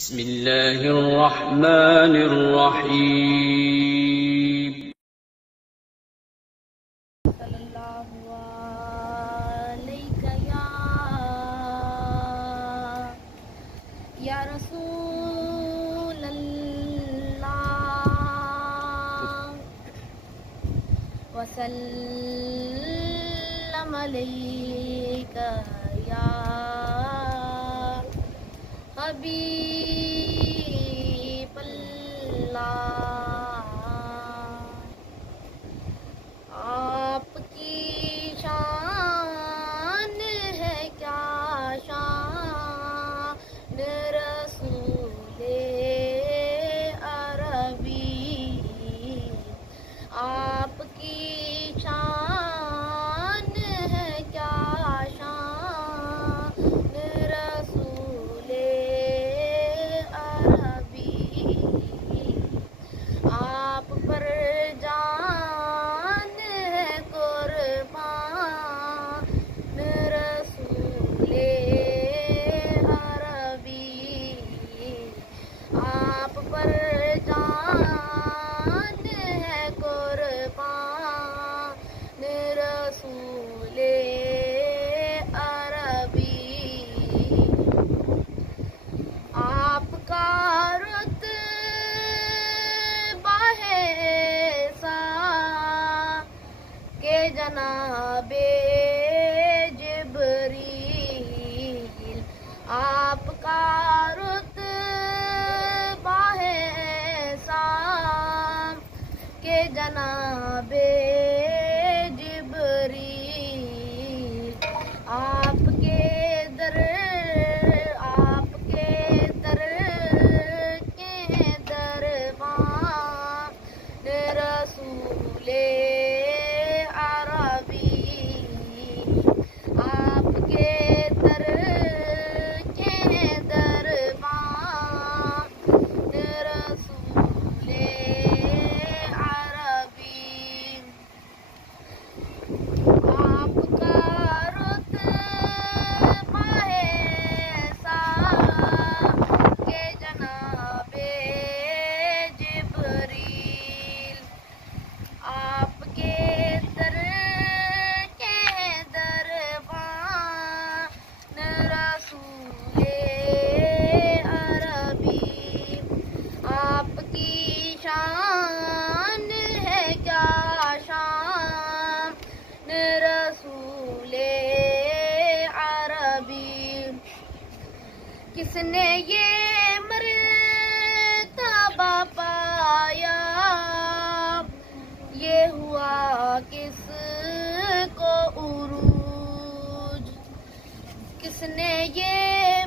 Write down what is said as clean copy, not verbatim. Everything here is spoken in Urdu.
بسم اللہ الرحمن الرحیم. صلی اللہ علیہ یا رسول اللہ وسلم علیک یا حبیب اللہ. آپ کی شان ہے کیا شان رسول عربی. آپ کی شان ہے کیا شان رسول عربی. آپ پر جان ہے قربان رسول عربی. آپ پر جان ہے قربان رسول عربی. آپ کا کہ جناب جبریل. آپ کا رتبہ ہے ایسا کہ جناب جبریل. آپ کے در کے دربان رسول کس نے یہ مرتبہ پایا، یہ ہوا کس کو عروج. کس نے یہ